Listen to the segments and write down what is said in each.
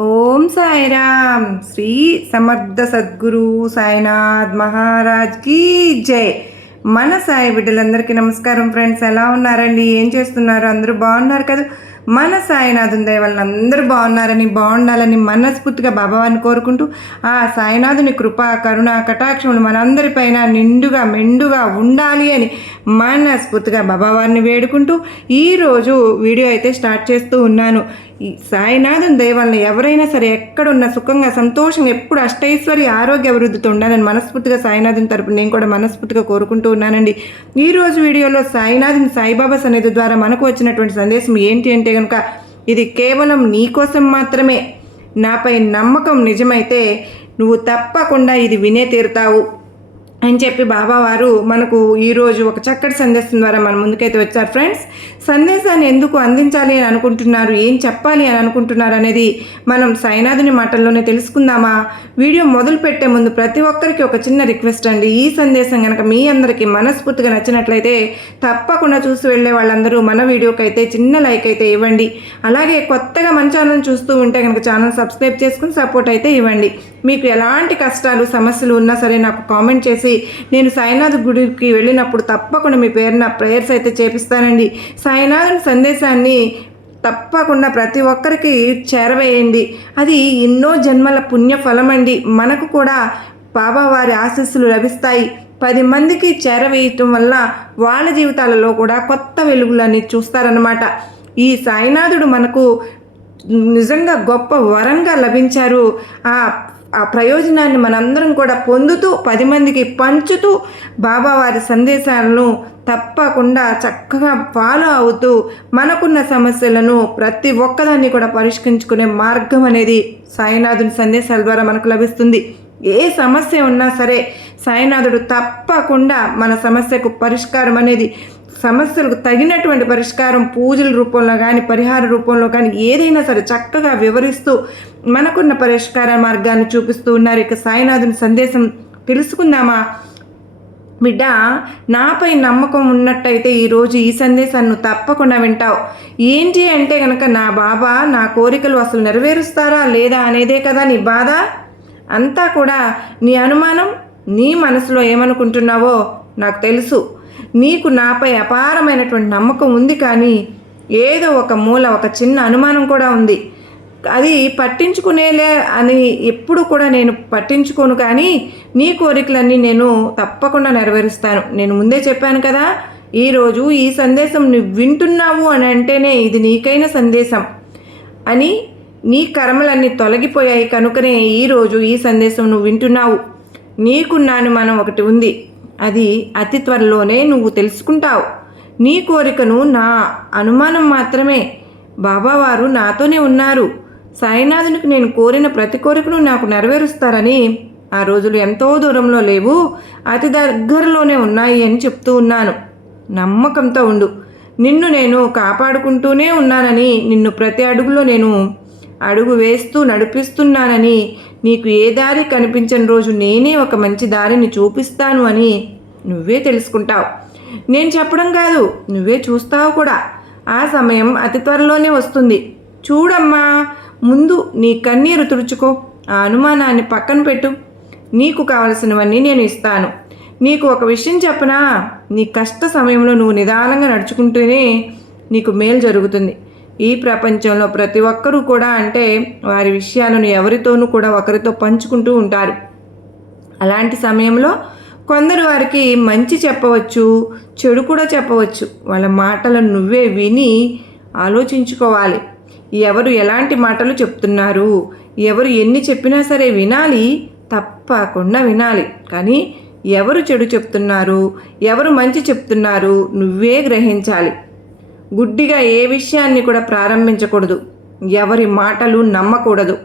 ఓం సాయిరామ్. శ్రీ సమర్థ సద్గురు సాయినాథ్ మహారాజ్కి జై. మన సాయి బిడ్డలందరికీ నమస్కారం ఫ్రెండ్స్ ఎలా ఉన్నారండి? ఏం చేస్తున్నారు? అందరూ బాగున్నారు కదా? మన సాయినాథుని దయ అందరూ బాగున్నారని బాగుండాలని మనస్ఫూర్తిగా బాబావారిని కోరుకుంటూ ఆ సాయినాథుని కృప కరుణ కటాక్షములు మనందరిపైన నిండుగా మెండుగా ఉండాలి అని మనస్ఫూర్తిగా బాబావారిని వేడుకుంటూ ఈరోజు వీడియో అయితే స్టార్ట్ చేస్తూ ఉన్నాను. సాయినాథం సాయినాథుని ఎవరైనా సరే ఎక్కడున్నా సుఖంగా సంతోషంగా ఎప్పుడు అష్టైశ్వర్య ఆరోగ్య అభివృద్ధితో ఉండాలని మనస్ఫూర్తిగా సాయినాథం తరపున నేను కూడా మనస్ఫూర్తిగా కోరుకుంటూ ఉన్నానండి. ఈ రోజు వీడియోలో సాయినాథం సాయిబాబా సన్నిధి ద్వారా మనకు వచ్చినటువంటి సందేశం ఏంటి అంటే కనుక ఇది కేవలం నీకోసం మాత్రమే. నాపై నమ్మకం నిజమైతే నువ్వు తప్పకుండా ఇది వినే తీరుతావు. అని చెప్పి బాబావారు మనకు ఈరోజు ఒక చక్కటి సందేశం ద్వారా మన ముందుకైతే వచ్చారు ఫ్రెండ్స్. సందేశాన్ని ఎందుకు అందించాలి అని అనుకుంటున్నారు? ఏం చెప్పాలి అని అనుకుంటున్నారు అనేది మనం సైనాథుని మాటల్లోనే తెలుసుకుందామా? వీడియో మొదలు పెట్టే ముందు ప్రతి ఒక్కరికి ఒక చిన్న రిక్వెస్ట్ అండి. ఈ సందేశం కనుక మీ అందరికీ మనస్ఫూర్తిగా నచ్చినట్లయితే తప్పకుండా చూసి వెళ్ళే వాళ్ళందరూ మన వీడియోకి అయితే చిన్న లైక్ అయితే ఇవ్వండి. అలాగే కొత్తగా మన ఛానల్ చూస్తూ ఉంటే కనుక ఛానల్ సబ్స్క్రైబ్ చేసుకుని సపోర్ట్ అయితే ఇవ్వండి. మీకు ఎలాంటి కష్టాలు సమస్యలు ఉన్నా సరే నాకు కామెంట్ చేసి నేను సాయినాథ్ గుడికి వెళ్ళినప్పుడు తప్పకుండా మీ పేరున ప్రేయర్స్ అయితే చేపిస్తానండి. సాయినాథన్ సందేశాన్ని తప్పకుండా ప్రతి ఒక్కరికి చేరవేయండి. అది ఎన్నో జన్మల పుణ్య ఫలమండి. మనకు కూడా బాబావారి ఆశస్సులు లభిస్తాయి. పది మందికి చేరవేయటం వల్ల వాళ్ళ జీవితాలలో కూడా కొత్త వెలుగులని చూస్తారన్నమాట. ఈ సాయినాథుడు మనకు నిజంగా గొప్ప వరంగా లభించారు. ఆ ఆ ప్రయోజనాన్ని మనందరం కూడా పొందుతూ పది మందికి పంచుతూ బాబావారి సందేశాలను తప్పకుండా చక్కగా ఫాలో అవుతూ మనకున్న సమస్యలను ప్రతి ఒక్కదాన్ని కూడా పరిష్కరించుకునే మార్గం అనేది సాయినాథుని సందేశాల ద్వారా మనకు లభిస్తుంది. ఏ సమస్య ఉన్నా సరే సాయినాథుడు తప్పకుండా మన సమస్యకు పరిష్కారం అనేది సమస్యలకు తగినటువంటి పరిష్కారం పూజల రూపంలో కానీ పరిహార రూపంలో కానీ ఏదైనా సరే చక్కగా వివరిస్తూ మనకున్న పరిష్కార మార్గాన్ని చూపిస్తూ ఉన్నారు. ఇక సాయినాథుని సందేశం తెలుసుకుందామా? బిడ్డ నాపై నమ్మకం ఉన్నట్టయితే ఈరోజు ఈ సందేశాన్ని తప్పకుండా వింటావు. ఏంటి అంటే కనుక నా బాబా నా కోరికలు అసలు నెరవేరుస్తారా లేదా అనేదే కదా నీ బాధ? అంతా కూడా నీ అనుమానం నీ మనసులో ఏమనుకుంటున్నావో నాకు తెలుసు. నీకు నాపై అపారమైనటువంటి నమ్మకం ఉంది కానీ ఏదో ఒక మూల ఒక చిన్న అనుమానం కూడా ఉంది. అది పట్టించుకునేలే అని ఎప్పుడు కూడా నేను పట్టించుకోను కానీ నీ కోరికలన్నీ నేను తప్పకుండా నెరవేరుస్తాను. నేను ముందే చెప్పాను కదా ఈరోజు ఈ సందేశం నువ్వు వింటున్నావు అని అంటేనే ఇది నీకైన సందేశం అని నీ కర్మలన్నీ తొలగిపోయాయి కనుకనే ఈరోజు ఈ సందేశం నువ్వు వింటున్నావు. నీకున్నాను మనం ఒకటి ఉంది. అది అతి త్వరలోనే నువ్వు తెలుసుకుంటావు. నీ కోరికను నా అనుమానం మాత్రమే. బాబావారు నాతోనే ఉన్నారు. సాయినాథునికి నేను కోరిన ప్రతి కోరికను నాకు నెరవేరుస్తారని ఆ రోజులు ఎంతో దూరంలో లేవు అతి దగ్గరలోనే ఉన్నాయి అని చెప్తూ ఉన్నాను. నమ్మకంతో ఉండు. నిన్ను నేను కాపాడుకుంటూనే ఉన్నానని నిన్ను ప్రతి అడుగులో నేను అడుగు వేస్తూ నడిపిస్తున్నానని నీకు ఏ దారి కనిపించని రోజు నేనే ఒక మంచి దారిని చూపిస్తాను అని నువ్వే తెలుసుకుంటావు. నేను చెప్పడం కాదు నువ్వే చూస్తావు కూడా. ఆ సమయం అతి త్వరలోనే వస్తుంది. చూడమ్మా ముందు నీ కన్నీరు తుడుచుకో. ఆ అనుమానాన్ని పక్కన పెట్టు. నీకు కావలసినవన్నీ నేను ఇస్తాను. నీకు ఒక విషయం చెప్పనా? నీ కష్ట సమయంలో నువ్వు నిదానంగా నడుచుకుంటేనే నీకు మేలు జరుగుతుంది. ఈ ప్రపంచంలో ప్రతి ఒక్కరూ కూడా అంటే వారి విషయాలను ఎవరితోనూ కూడా ఒకరితో పంచుకుంటూ ఉంటారు. అలాంటి సమయంలో కొందరు వారికి మంచి చెప్పవచ్చు చెడు కూడా చెప్పవచ్చు. వాళ్ళ మాటలను నువ్వే విని ఆలోచించుకోవాలి. ఎవరు ఎలాంటి మాటలు చెప్తున్నారు ఎవరు ఎన్ని చెప్పినా సరే వినాలి తప్పకుండా వినాలి. కానీ ఎవరు చెడు చెప్తున్నారు ఎవరు మంచి చెప్తున్నారు నువ్వే గ్రహించాలి. గుడ్డిగా ఏ విషయాన్ని కూడా ప్రారంభించకూడదు. ఎవరి మాటలు నమ్మకూడదు.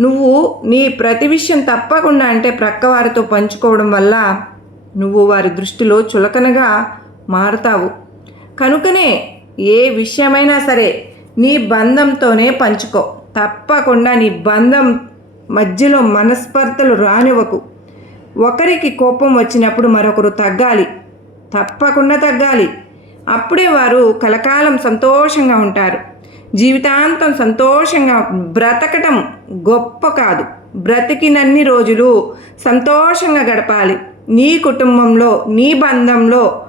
నువ్వు నీ ప్రతి విషయం తప్పకుండా అంటే ప్రక్కవారితో పంచుకోవడం వల్ల నువ్వు వారి దృష్టిలో చులకనగా మారుతావు. కనుకనే ఏ విషయమైనా సరే నీ బంధంతోనే పంచుకో. తప్పకుండా నీ బంధం మధ్యలో మనస్పర్ధలు రానివ్వకు. ఒకరికి కోపం వచ్చినప్పుడు మరొకరు తగ్గాలి. తప్పకుండా తగ్గాలి. అప్పుడే వారు కలకాలం సంతోషంగా ఉంటారు. జీవితాంతం సంతోషంగా బ్రతకటం గొప్ప కాదు. బ్రతికినన్ని రోజులు సంతోషంగా గడపాలి. నీ కుటుంబంలో నీ బంధంలో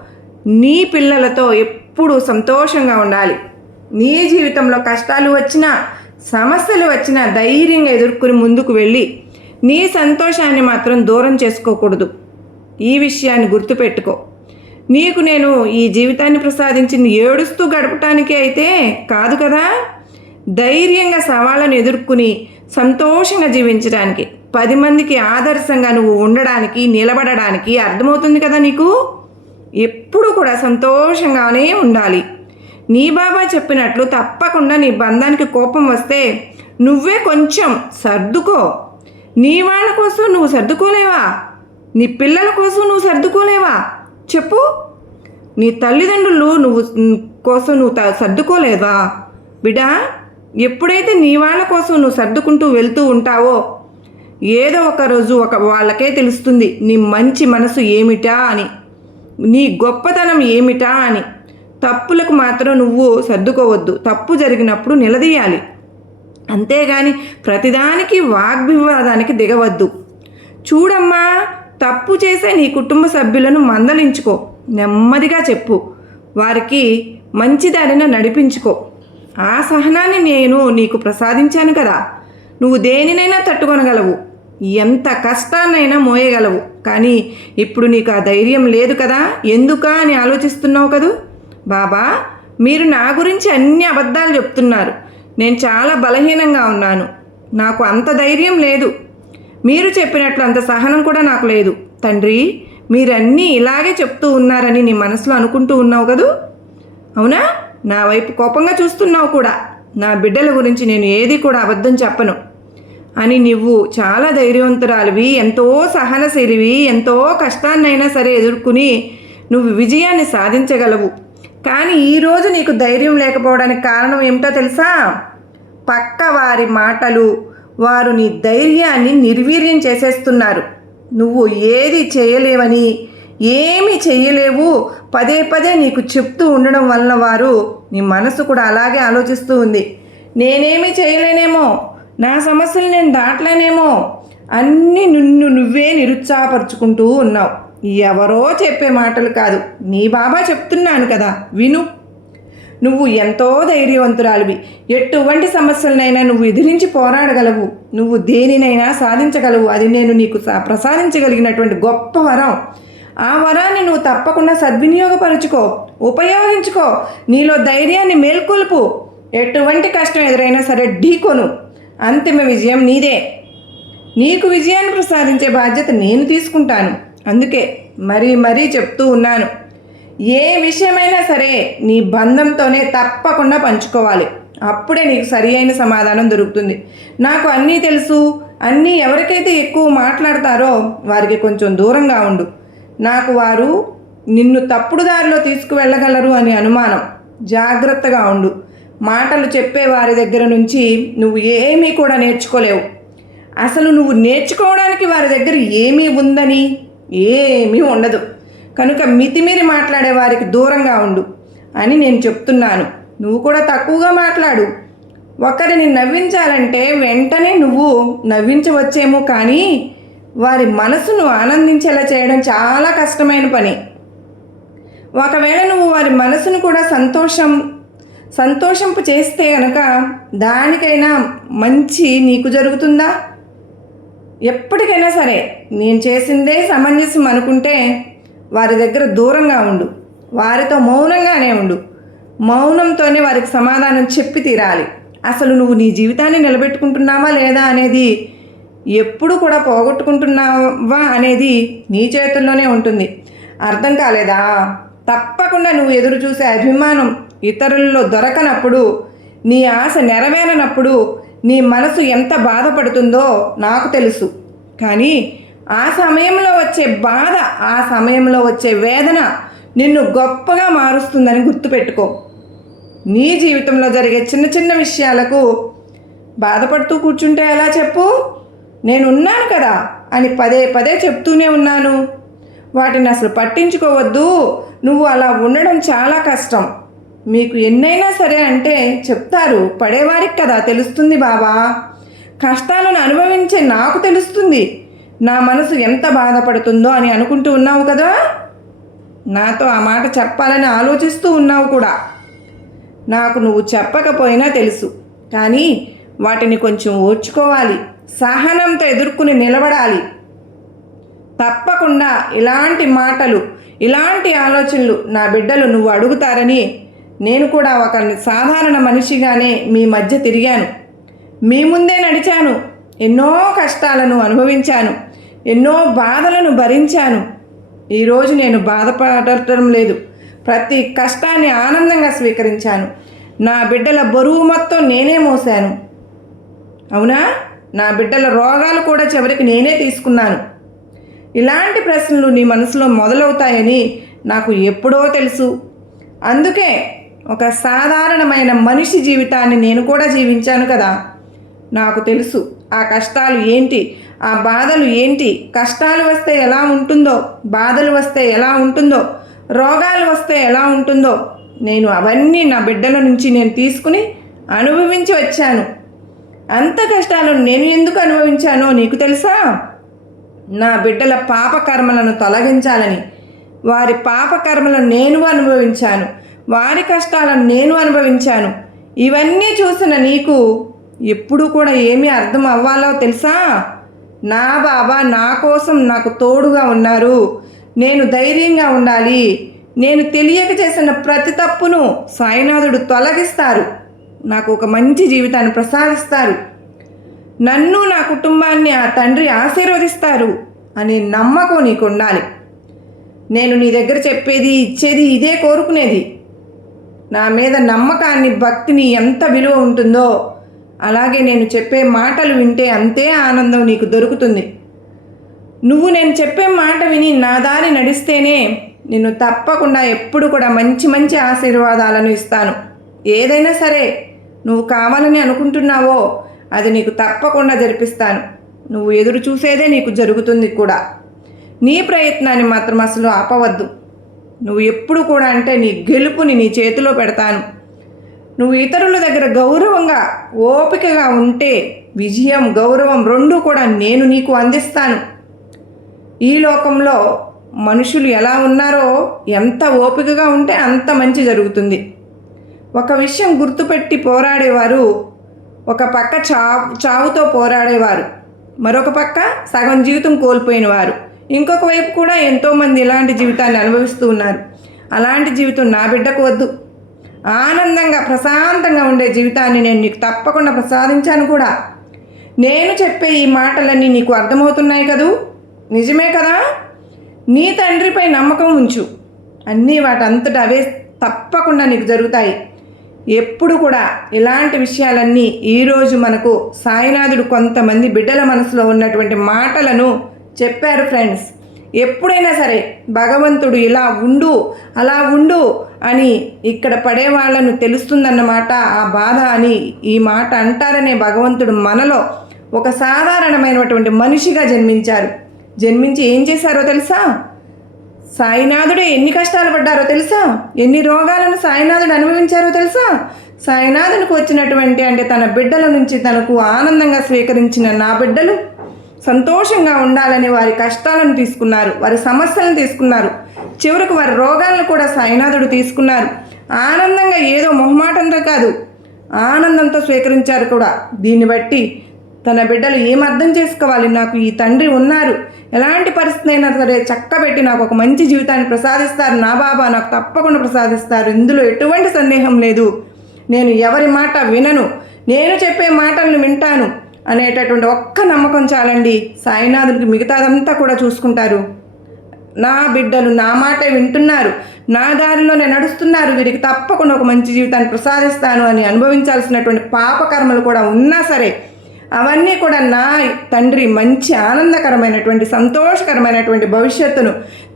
నీ పిల్లలతో ఎప్పుడు సంతోషంగా ఉండాలి. నీ జీవితంలో కష్టాలు వచ్చినా సమస్యలు వచ్చినా ధైర్యంగా ఎదుర్కొని ముందుకు వెళ్ళి నీ సంతోషాన్ని మాత్రం దూరం చేసుకోకూడదు. ఈ విషయాన్ని గుర్తుపెట్టుకో. నీకు నేను ఈ జీవితాన్ని ప్రసాదించింది ఏడుస్తూ గడపటానికి అయితే కాదు కదా? ధైర్యంగా సవాళ్ళను ఎదుర్కొని సంతోషంగా జీవించడానికి పది మందికి ఆదర్శంగా నువ్వు ఉండడానికి నిలబడడానికి అర్థమవుతుంది కదా నీకు? ఎప్పుడు కూడా సంతోషంగానే ఉండాలి. నీ బాబా చెప్పినట్లు తప్పకుండా నీ బంధానికి కోపం వస్తే నువ్వే కొంచెం సర్దుకో. నీ వాళ్ళ కోసం నువ్వు సర్దుకోలేవా? నీ పిల్లల కోసం నువ్వు సర్దుకోలేవా? చెప్పు. నీ తల్లిదండ్రులు నువ్వు కోసం నువ్వు త- సర్దుకోలేదా? బిడా ఎప్పుడైతే నీ వాళ్ళ కోసం నువ్వు సర్దుకుంటూ వెళ్తూ ఉంటావో ఏదో ఒక రోజు ఒక వాళ్ళకే తెలుస్తుంది నీ మంచి మనసు ఏమిటా అని. నీ గొప్పతనం ఏమిటా అని. తప్పులకు మాత్రం నువ్వు సర్దుకోవద్దు. తప్పు జరిగినప్పుడు నిలదీయాలి. అంతేగాని ప్రతిదానికి వాగ్వివాదానికి దిగవద్దు. చూడమ్మా తప్పు చేసే నీ కుటుంబ సభ్యులను మందలించుకో. నెమ్మదిగా చెప్పు. వారికి మంచి దారిన నడిపించుకో. ఆ సహనాన్ని నేను నీకు ప్రసాదించాను కదా. నువ్వు దేనినైనా తట్టుకొనగలవు. ఎంత కష్టాన్నైనా మోయగలవు. కానీ ఇప్పుడు నీకు ఆ ధైర్యం లేదు కదా. ఎందుకా అని ఆలోచిస్తున్నావు కదూ? బాబా మీరు నా గురించి అన్ని అబద్ధాలు చెప్తున్నారు. నేను చాలా బలహీనంగా ఉన్నాను. నాకు అంత ధైర్యం లేదు. మీరు చెప్పినట్లు అంత సహనం కూడా నాకు లేదు. తండ్రి మీరన్నీ ఇలాగే చెప్తూ ఉన్నారని నీ మనసులో అనుకుంటూ ఉన్నావు కదూ? అవునా? నా వైపు కోపంగా చూస్తున్నావు కూడా. నా బిడ్డల గురించి నేను ఏది కూడా అబద్ధం చెప్పను. అని నువ్వు చాలా ధైర్యవంతురాలివి ఎంతో సహనశీలివి ఎంతో కష్టాన్నైనా సరే ఎదుర్కొని నువ్వు విజయాన్ని సాధించగలవు. కానీ ఈరోజు నీకు ధైర్యం లేకపోవడానికి కారణం ఏమిటో తెలుసా? పక్క వారి మాటలు వారు నీ ధైర్యాన్ని నిర్వీర్యం చేసేస్తున్నారు. నువ్వు ఏది చేయలేవని ఏమీ చేయలేవు. పదే పదే నీకు చెప్తూ ఉండడం వలన వారు నీ మనసు కూడా అలాగే ఆలోచిస్తూ ఉంది. నేనేమీ చేయలేనేమో నా సమస్యలు నేను దాటలేనేమో అన్నీ నిన్ను నువ్వే నిరుత్సాహపరుచుకుంటూ ఉన్నావు. ఎవరో చెప్పే మాటలు కాదు. నీ బాబా చెప్తున్నాను కదా విను. నువ్వు ఎంతో ధైర్యవంతురాలివి. ఎటువంటి సమస్యలనైనా నువ్వు ఎదిరించి పోరాడగలవు. నువ్వు దేనినైనా సాధించగలవు. అది నేను నీకు ప్రసాదించగలిగినటువంటి గొప్ప వరం. ఆ వరాన్ని నువ్వు తప్పకుండా సద్వినియోగపరుచుకో. ఉపయోగించుకో. నీలో ధైర్యాన్ని మేల్కొల్పు. ఎటువంటి కష్టం ఎదురైనా సరే ఢీకొను అంతిమ విజయం నీదే. నీకు విజయాన్ని ప్రసాదించే బాధ్యత నేను తీసుకుంటాను. అందుకే మరీ మరీ చెప్తూ ఉన్నాను. ఏ విషయమైనా సరే నీ బంధంతోనే తప్పకుండా పంచుకోవాలి. అప్పుడే నీకు సరి అయిన సమాధానం దొరుకుతుంది. నాకు అన్నీ తెలుసు. అన్నీ ఎవరికైతే ఎక్కువ మాట్లాడతారో వారికి కొంచెం దూరంగా ఉండు. నాకు వారు నిన్ను తప్పుడు దారిలో తీసుకువెళ్ళగలరు అని అనుమానం. జాగ్రత్తగా ఉండు. మాటలు చెప్పే వారి దగ్గర నుంచి నువ్వు ఏమీ కూడా నేర్చుకోలేవు. అసలు నువ్వు నేర్చుకోవడానికి వారి దగ్గర ఏమీ ఉందని ఏమీ ఉండదు. కనుక మితిమీరి మాట్లాడే వారికి దూరంగా ఉండు అని నేను చెప్తున్నాను. నువ్వు కూడా తక్కువగా మాట్లాడు. ఒకరిని నవ్వించాలంటే వెంటనే నువ్వు నవ్వించవచ్చేమో కానీ వారి మనసును ఆనందించేలా చేయడం చాలా కష్టమైన పని. ఒకవేళ నువ్వు వారి మనసును కూడా సంతోషం సంతోషంపు చేస్తే కనుక దానికైనా మంచి నీకు జరుగుతుందా? ఎప్పటికైనా సరే నేను చేసిందే సమంజసం అనుకుంటే వారి దగ్గర దూరంగా ఉండు. వారితో మౌనంగానే ఉండు. మౌనంతోనే వారికి సమాధానం చెప్పి తీరాలి. అసలు నువ్వు నీ జీవితాన్ని నిలబెట్టుకుంటున్నావా లేదా అనేది ఎప్పుడు కూడా పోగొట్టుకుంటున్నావా అనేది నీ చేతుల్లోనే ఉంటుంది. అర్థం కాలేదా? తప్పకుండా నువ్వు ఎదురు చూసే అభిమానం ఇతరుల్లో దొరకనప్పుడు నీ ఆశ నెరవేరనప్పుడు నీ మనసు ఎంత బాధపడుతుందో నాకు తెలుసు. కానీ ఆ సమయంలో వచ్చే బాధ ఆ సమయంలో వచ్చే వేదన నిన్ను గొప్పగా మారుస్తుందని గుర్తుపెట్టుకో. నీ జీవితంలో జరిగే చిన్న చిన్న విషయాలకు బాధపడుతూ కూర్చుంటే ఎలా చెప్పు? నేను ఉన్నాను కదా అని పదే పదే చెప్తూనే ఉన్నాను. వాటిని అసలు పట్టించుకోవద్దు. నువ్వు అలా ఉండడం చాలా కష్టం. మీకు ఎన్నైనా సరే అంటే చెప్తారు పడేవారికి కదా తెలుస్తుంది బాబా. కష్టాలను అనుభవించే నాకు తెలుస్తుంది. నా మనసు ఎంత బాధపడుతుందో అని అనుకుంటూ ఉన్నావు కదా? నాతో ఆ మాట చెప్పాలని ఆలోచిస్తూ ఉన్నావు కూడా. నాకు నువ్వు చెప్పకపోయినా తెలుసు. కానీ వాటిని కొంచెం ఓర్చుకోవాలి. సహనంతో ఎదుర్కొని నిలబడాలి. తప్పకుండా ఇలాంటి మాటలు ఇలాంటి ఆలోచనలు నా బిడ్డలు నువ్వు అడుగుతారని నేను కూడా ఒక సాధారణ మనిషిగానే మీ మధ్య తిరిగాను. మీ ముందే నడిచాను. ఎన్నో కష్టాలను అనుభవించాను. ఎన్నో బాధలను భరించాను. ఈరోజు నేను బాధపడటం లేదు. ప్రతి కష్టాన్ని ఆనందంగా స్వీకరించాను. నా బిడ్డల బరువు మొత్తం నేనే మోసాను. అవునా? నా బిడ్డల రోగాలు కూడా చివరికి నేనే తీసుకున్నాను. ఇలాంటి ప్రశ్నలు నీ మనసులో మొదలవుతాయని నాకు ఎప్పుడో తెలుసు. అందుకే ఒక సాధారణమైన మనిషి జీవితాన్ని నేను కూడా జీవించాను కదా. నాకు తెలుసు ఆ కష్టాలు ఏంటి ఆ బాధలు ఏంటి? కష్టాలు వస్తే ఎలా ఉంటుందో బాధలు వస్తే ఎలా ఉంటుందో రోగాలు వస్తే ఎలా ఉంటుందో నేను అవన్నీ నా బిడ్డల నుంచి నేను తీసుకుని అనుభవించి వచ్చాను. అంత కష్టాలు నేను ఎందుకు అనుభవించానో నీకు తెలుసా? నా బిడ్డల పాపకర్మలను తొలగించాలని. వారి పాపకర్మలను నేను అనుభవించాను. వారి కష్టాలను నేను అనుభవించాను. ఇవన్నీ చూసిన నీకు ఎప్పుడు కూడా ఏమీ అర్థం అవ్వాలో తెలుసా? నా బాబా నా కోసం నాకు తోడుగా ఉన్నారు. నేను ధైర్యంగా ఉండాలి. నేను తెలియక చేసిన ప్రతి తప్పును సాయినాథుడు తొలగిస్తారు. నాకు ఒక మంచి జీవితాన్ని ప్రసాదిస్తారు. నన్ను నా కుటుంబాన్ని ఆ తండ్రి ఆశీర్వదిస్తారు అనే నమ్మకం నీకు ఉండాలి నేను నీ దగ్గర చెప్పేది ఇచ్చేది ఇదే కోరుకునేది. నా మీద నమ్మకాన్ని భక్తిని ఎంత విలువ ఉంటుందో అలాగే నేను చెప్పే మాటలు వింటే అంతే ఆనందం నీకు దొరుకుతుంది. నువ్వు నేను చెప్పే మాట విని నా దారి నడిస్తేనే నిన్ను తప్పకుండా ఎప్పుడు కూడా మంచి మంచి ఆశీర్వాదాలను ఇస్తాను. ఏదైనా సరే నువ్వు కావాలని అనుకుంటున్నావో అది నీకు తప్పకుండా జరిపిస్తాను. నువ్వు ఎదురు చూసేదే నీకు జరుగుతుంది కూడా. నీ ప్రయత్నాన్ని మాత్రం అసలు ఆపవద్దు. నువ్వు ఎప్పుడు కూడా అంటే నీ గెలుపుని నీ చేతిలో పెడతాను. నువ్వు ఇతరుల దగ్గర గౌరవంగా ఓపికగా ఉంటే విజయం గౌరవం రెండూ కూడా నేను నీకు అందిస్తాను. ఈ లోకంలో మనుషులు ఎలా ఉన్నారో ఎంత ఓపికగా ఉంటే అంత మంచి జరుగుతుంది. ఒక విషయం గుర్తుపెట్టి పోరాడేవారు ఒక పక్క చావు చావుతో పోరాడేవారు మరొక పక్క సగం జీవితం కోల్పోయిన వారు ఇంకొక వైపు కూడా ఎంతోమంది ఇలాంటి జీవితాన్ని అనుభవిస్తూ ఉన్నారు. అలాంటి జీవితం నా బిడ్డకు వద్దు. ఆనందంగా ప్రశాంతంగా ఉండే జీవితాన్ని నేను నీకు తప్పకుండా ప్రసాదించాను కూడా. నేను చెప్పే ఈ మాటలన్నీ నీకు అర్థమవుతున్నాయి కదూ? నిజమే కదా? నీ తండ్రిపై నమ్మకం ఉంచు. అన్నీ వాటంతట అవే తప్పకుండా నీకు జరుగుతాయి. ఎప్పుడు కూడా ఇలాంటి విషయాలన్నీ ఈరోజు మనకు సాయినాథుడు కొంతమంది బిడ్డల మనసులో ఉన్నటువంటి మాటలను చెప్పారు ఫ్రెండ్స్. ఎప్పుడైనా సరే భగవంతుడు ఇలా ఉండు అలా ఉండు అని ఇక్కడ పడే వాళ్ళను తెలుస్తుందన్నమాట. ఆ బాధ అని ఈ మాట అంటారనే భగవంతుడు మనలో ఒక సాధారణమైనటువంటి మనిషిగా జన్మించారు. జన్మించి ఏం చేశారో తెలుసా? సాయినాథుడే ఎన్ని కష్టాలు పడ్డారో తెలుసా? ఎన్ని రోగాలను సాయినాథుడు అనుభవించారో తెలుసా? సాయినాథునికి వచ్చినటువంటి అంటే తన బిడ్డల నుంచి తనకు ఆనందంగా స్వీకరించిన నా బిడ్డలు సంతోషంగా ఉండాలని వారి కష్టాలను తీసుకున్నారు వారి సమస్యలను తీసుకున్నారు. చివరకు వారి రోగాలను కూడా సాయినాథుడు తీసుకున్నారు. ఆనందంగా ఏదో మొహమాటంతో కాదు ఆనందంతో స్వీకరించారు కూడా. దీన్ని బట్టి తన బిడ్డలు ఏం అర్థం చేసుకోవాలి? నాకు ఈ తండ్రి ఉన్నారు. ఎలాంటి పరిస్థితి అయినా సరే చక్కబెట్టి నాకు ఒక మంచి జీవితాన్ని ప్రసాదిస్తారు. నా బాబా నాకు తప్పకుండా ప్రసాదిస్తారు. ఇందులో ఎటువంటి సందేహం లేదు. నేను ఎవరి మాట వినను. నేను చెప్పే మాటలను వింటాను. అనేటటువంటి ఒక్క నమ్మకం చాలండి. సాయినాథుడికి మిగతాదంతా కూడా చూసుకుంటారు. నా బిడ్డలు నా మాటే వింటున్నారు. నా దారిలోనే నడుస్తున్నారు. వీరికి తప్పకుండా ఒక మంచి జీవితాన్ని ప్రసాదిస్తాను అని అనుభవించాల్సినటువంటి పాపకర్మలు కూడా ఉన్నా సరే అవన్నీ కూడా నా తండ్రి మంచి ఆనందకరమైనటువంటి సంతోషకరమైనటువంటి భవిష్యత్తును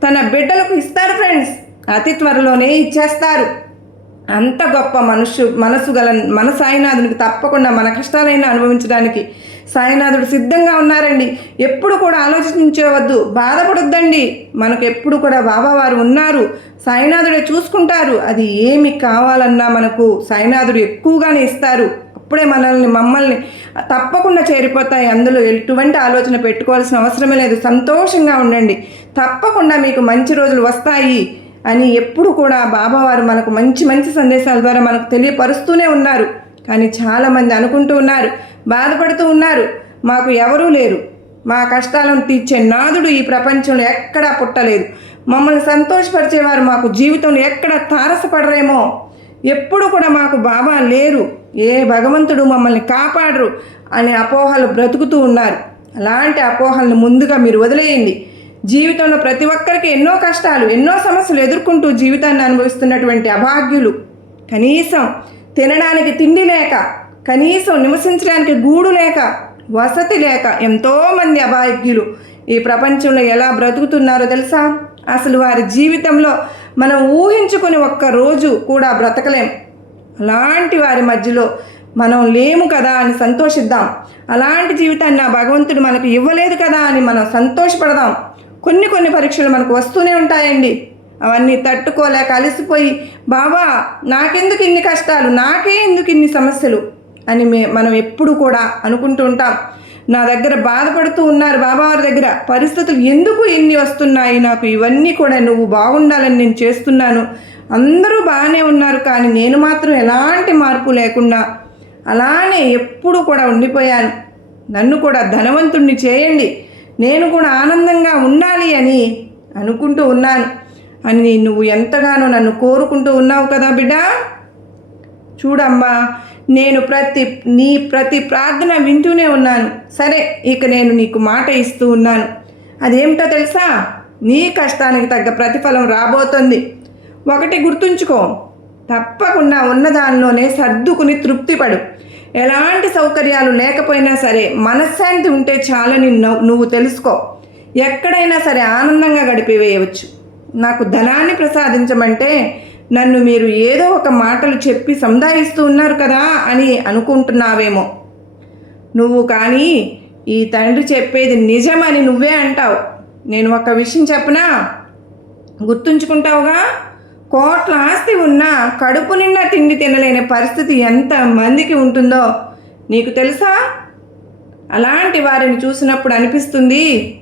తన బిడ్డలకు ఇస్తారు ఫ్రెండ్స్. అతి త్వరలోనే ఇచ్చేస్తారు. అంత గొప్ప మనుషు మనసు గల మన సాయినాథునికి తప్పకుండా మన కష్టాలైనా అనుభవించడానికి సాయినాథుడు సిద్ధంగా ఉన్నారండి. ఎప్పుడు కూడా ఆలోచించవద్దు బాధపడొద్దండి. మనకు ఎప్పుడు కూడా బాబావారు ఉన్నారు సాయినాథుడే చూసుకుంటారు. అది ఏమి కావాలన్నా మనకు సాయినాథుడు ఎక్కువగానే ఇస్తారు. అప్పుడే మనల్ని మమ్మల్ని తప్పకుండా చేరిపోతాయి. అందులో ఎటువంటి ఆలోచన పెట్టుకోవాల్సిన అవసరమే లేదు. సంతోషంగా ఉండండి. తప్పకుండా మీకు మంచి రోజులు వస్తాయి. అని ఎప్పుడు కూడా బాబావారు మనకు మంచి మంచి సందేశాల ద్వారా మనకు తెలియపరుస్తూనే ఉన్నారు. కానీ చాలామంది అనుకుంటూ ఉన్నారు బాధపడుతూ ఉన్నారు. మాకు ఎవరూ లేరు. మా కష్టాలను తీర్చే నాదుడు ఈ ప్రపంచంలో ఎక్కడా పుట్టలేదు. మమ్మల్ని సంతోషపరిచేవారు మాకు జీవితంలో ఎక్కడ తారసపడరేమో. ఎప్పుడు కూడా మాకు బాబా లేరు. ఏ భగవంతుడు మమ్మల్ని కాపాడరు అనే అపోహలు బ్రతుకుతూ ఉన్నారు. అలాంటి అపోహలను ముందుగా మీరు వదిలేయండి. జీవితంలో ప్రతి ఒక్కరికి ఎన్నో కష్టాలు ఎన్నో సమస్యలు ఎదుర్కొంటూ జీవితాన్ని అనుభవిస్తున్నటువంటి అభాగ్యులు. కనీసం తినడానికి తిండి లేక కనీసం నివసించడానికి గూడు లేక వసతి లేక ఎంతోమంది అభాగ్యులు ఈ ప్రపంచంలో ఎలా బ్రతుకుతున్నారో తెలుసా? అసలు వారి జీవితంలో మనం ఊహించుకుని ఒక్క రోజు కూడా బ్రతకలేం. అలాంటి వారి మధ్యలో మనం లేము కదా అని సంతోషిద్దాం. అలాంటి జీవితాన్ని ఆ భగవంతుడు మనకు ఇవ్వలేదు కదా అని మనం సంతోషపడదాం. కొన్ని కొన్ని పరీక్షలు మనకు వస్తూనే ఉంటాయండి. అవన్నీ తట్టుకోలేక అలసిపోయి బాబా నాకెందుకు ఇన్ని కష్టాలు? నాకే ఎందుకు ఇన్ని సమస్యలు? అని మే మనం ఎప్పుడు కూడా అనుకుంటూ ఉంటాం. నా దగ్గర బాధపడుతూ ఉన్నారు బాబావారి దగ్గర. పరిస్థితులు ఎందుకు ఎన్ని వస్తున్నాయి నాకు? ఇవన్నీ కూడా నువ్వు బాగుండాలని నేను చేస్తున్నాను. అందరూ బాగానే ఉన్నారు కానీ నేను మాత్రం ఎలాంటి మార్పు లేకుండా అలానే ఎప్పుడు కూడా ఉండిపోయాను. నన్ను కూడా ధనవంతుణ్ణి చేయండి. నేను కూడా ఆనందంగా ఉండాలి అని అనుకుంటూ ఉన్నాను. అని నువ్వు ఎంతగానో నన్ను కోరుకుంటూ ఉన్నావు కదా బిడ్డ? చూడమ్మా నేను ప్రతి నీ ప్రతి ప్రార్థన వింటూనే ఉన్నాను. సరే ఇక నేను నీకు మాట ఇస్తూ ఉన్నాను. అదేమిటో తెలుసా? నీ కష్టానికి తగ్గ ప్రతిఫలం రాబోతుంది. ఒకటి గుర్తుంచుకో తప్పకుండా ఉన్నదానిలోనే సర్దుకుని తృప్తిపడు. ఎలాంటి సౌకర్యాలు లేకపోయినా సరే మనశ్శాంతి ఉంటే చాలని నువ్వు తెలుసుకో. ఎక్కడైనా సరే ఆనందంగా గడిపివేయవచ్చు. నాకు ధనాన్ని ప్రసాదించమంటే నన్ను మీరు ఏదో ఒక మాటలు చెప్పి సంధాయిస్తూ ఉన్నారు కదా అని అనుకుంటున్నావేమో. నువ్వు కానీ ఈ తండ్రి చెప్పేది నిజమని నువ్వే అంటావు. నేను ఒక విషయం చెప్పనా? గుర్తుంచుకుంటావుగా? కోట్ల ఆస్తి ఉన్నా కడుపు నిండా తిండి తినలేని పరిస్థితి ఎంత మందికి ఉంటుందో. నీకు తెలుసా? అలాంటి వారిని చూసినప్పుడు అనిపిస్తుంది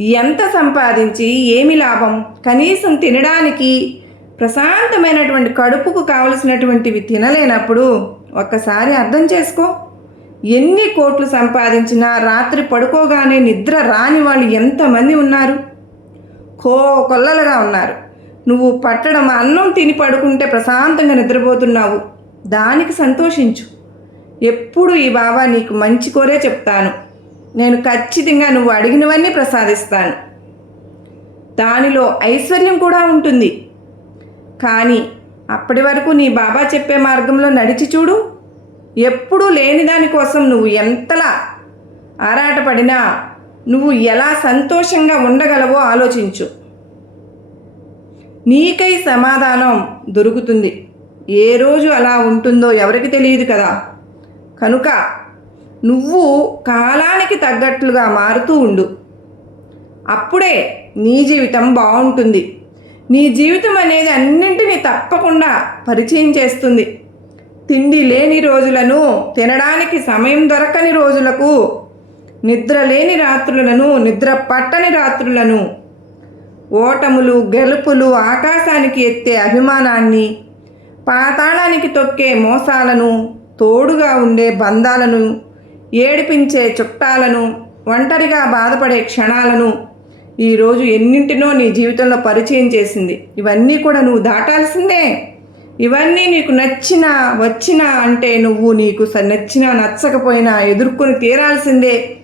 ఎంత సంపాదించి ఏమి లాభం? కనీసం తినడానికి ప్రశాంతమైనటువంటి కడుపుకు కావలసినటువంటివి తినలేనప్పుడు ఒక్కసారి అర్థం చేసుకో. ఎన్ని కోట్లు సంపాదించినా రాత్రి పడుకోగానే నిద్ర రాని వాళ్ళు ఎంతమంది ఉన్నారు? కో కొల్లలుగా ఉన్నారు. నువ్వు పట్టడం అన్నం తిని పడుకుంటే ప్రశాంతంగా నిద్రపోతున్నావు. దానికి సంతోషించు. ఎప్పుడు ఈ బాబా నీకు మంచి కోరే చెప్తాను. నేను ఖచ్చితంగా నువ్వు అడిగినవన్నీ ప్రసాదిస్తాను. దానిలో ఐశ్వర్యం కూడా ఉంటుంది. కానీ అప్పటి వరకు నీ బాబా చెప్పే మార్గంలో నడిచి చూడు. ఎప్పుడూ లేని దానికోసం నువ్వు ఎంతలా ఆరాటపడినా నువ్వు ఎలా సంతోషంగా ఉండగలవో ఆలోచించు. నీకై సమాధానం దొరుకుతుంది. ఏ రోజు అలా ఉంటుందో ఎవరికి తెలియదు కదా. కనుక నువ్వు కాలానికి తగ్గట్లుగా మారుతూ ఉండు. అప్పుడే నీ జీవితం బాగుంటుంది. నీ జీవితం అనేది అన్నింటినీ తప్పకుండా పరిచయం చేస్తుంది. తిండి లేని రోజులను తినడానికి సమయం దొరకని రోజులకు నిద్ర లేని రాత్రులను నిద్ర పట్టని రాత్రులను ఓటములు గెలుపులు ఆకాశానికి ఎత్తే అభిమానాన్ని పాతాళానికి తొక్కే మోసాలను తోడుగా ఉండే బంధాలను ఏడిపించే చుట్టాలను ఒంటరిగా బాధపడే క్షణాలను ఈరోజు ఎన్నింటినో నీ జీవితంలో పరిచయం చేసింది. ఇవన్నీ కూడా నువ్వు దాటాల్సిందే. ఇవన్నీ నీకు నచ్చినా వచ్చినా అంటే నువ్వు నీకు స- నచ్చినా నచ్చకపోయినా ఎదుర్కొని తీరాల్సిందే.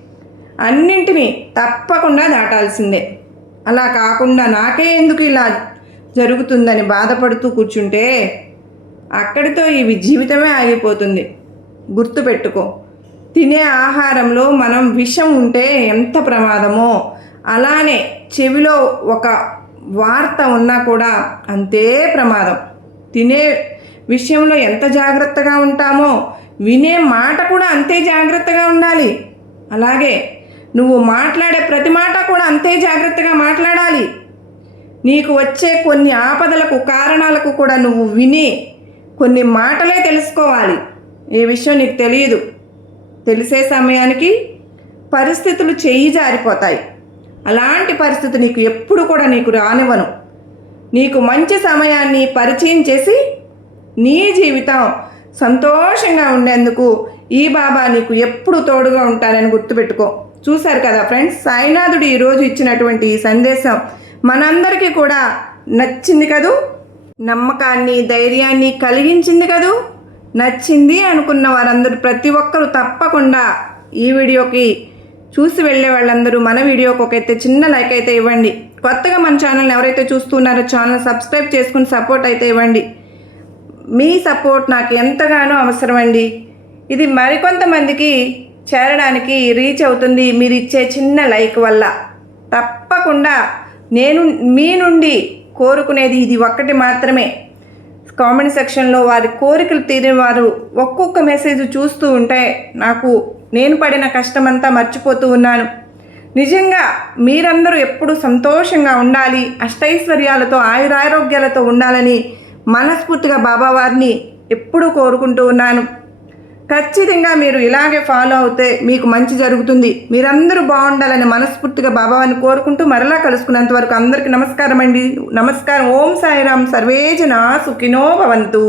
అన్నింటినీ తప్పకుండా దాటాల్సిందే. అలా కాకుండా నాకే ఎందుకు ఇలా జరుగుతుందని బాధపడుతూ కూర్చుంటే అక్కడితో ఇవి జీవితమే ఆగిపోతుంది. గుర్తుపెట్టుకో తినే ఆహారంలో మనం విషం ఉంటే ఎంత ప్రమాదమో అలానే చెవిలో ఒక వార్త ఉన్నా కూడా అంతే ప్రమాదం. తినే విషయంలో ఎంత జాగ్రత్తగా ఉంటామో వినే మాట కూడా అంతే జాగ్రత్తగా ఉండాలి. అలాగే నువ్వు మాట్లాడే ప్రతి మాట కూడా అంతే జాగ్రత్తగా మాట్లాడాలి. నీకు వచ్చే కొన్ని ఆపదలకు కారణాలకు కూడా నువ్వు విని కొన్ని మాటలే తెలుసుకోవాలి. ఏ విషయం నీకు తెలియదు. తెలిసే సమయానికి పరిస్థితులు చెయ్యి జారిపోతాయి. అలాంటి పరిస్థితి నీకు ఎప్పుడు కూడా నీకు రానివ్వను. నీకు మంచి సమయాన్ని పరిచయం చేసి నీ జీవితం సంతోషంగా ఉండేందుకు ఈ బాబా నీకు ఎప్పుడు తోడుగా ఉంటానని గుర్తుపెట్టుకో. చూశారు కదా ఫ్రెండ్స్? సాయినాథుడు ఈరోజు ఇచ్చినటువంటి ఈ సందేశం మనందరికీ కూడా నచ్చింది కదూ? నమ్మకాన్ని ధైర్యాన్ని కలిగించింది కదూ? నచ్చింది అనుకున్న వారందరూ ప్రతి ఒక్కరూ తప్పకుండా ఈ వీడియోకి చూసి వెళ్ళే వాళ్ళందరూ మన వీడియోకి ఒకైతే చిన్న లైక్ అయితే ఇవ్వండి. కొత్తగా మన ఛానల్ని ఎవరైతే చూస్తున్నారో ఛానల్ సబ్స్క్రైబ్ చేసుకుని సపోర్ట్ అయితే ఇవ్వండి. మీ సపోర్ట్ నాకు ఎంతగానో అవసరమండి. ఇది మరికొంతమందికి చేరడానికి రీచ్ అవుతుంది. మీరు ఇచ్చే చిన్న లైక్ వల్ల. తప్పకుండా నేను మీ నుండి కోరుకునేది ఇది ఒక్కటి మాత్రమే. కామెంట్ సెక్షన్లో వారి కోరికలు తీరిన వారు ఒక్కొక్క మెసేజ్ చూస్తూ ఉంటే నాకు నేను పడిన కష్టమంతా మర్చిపోతూ ఉన్నాను. నిజంగా మీరందరూ ఎప్పుడూ సంతోషంగా ఉండాలి అష్టైశ్వర్యాలతో ఆయురారోగ్యాలతో ఉండాలని మనస్ఫూర్తిగా బాబావారిని ఎప్పుడూ కోరుకుంటూ ఉన్నాను. ఖచ్చితంగా మీరు ఇలాగే ఫాలో అవుతే మీకు మంచి జరుగుతుంది. మీరందరూ బాగుండాలని మనస్ఫూర్తిగా బాబావాన్ని కోరుకుంటూ మరలా కలుసుకున్నంత వరకు అందరికీ నమస్కారం అండి నమస్కారం. ఓం సాయిరామ్. సర్వేజన సుఖినో భవంతు.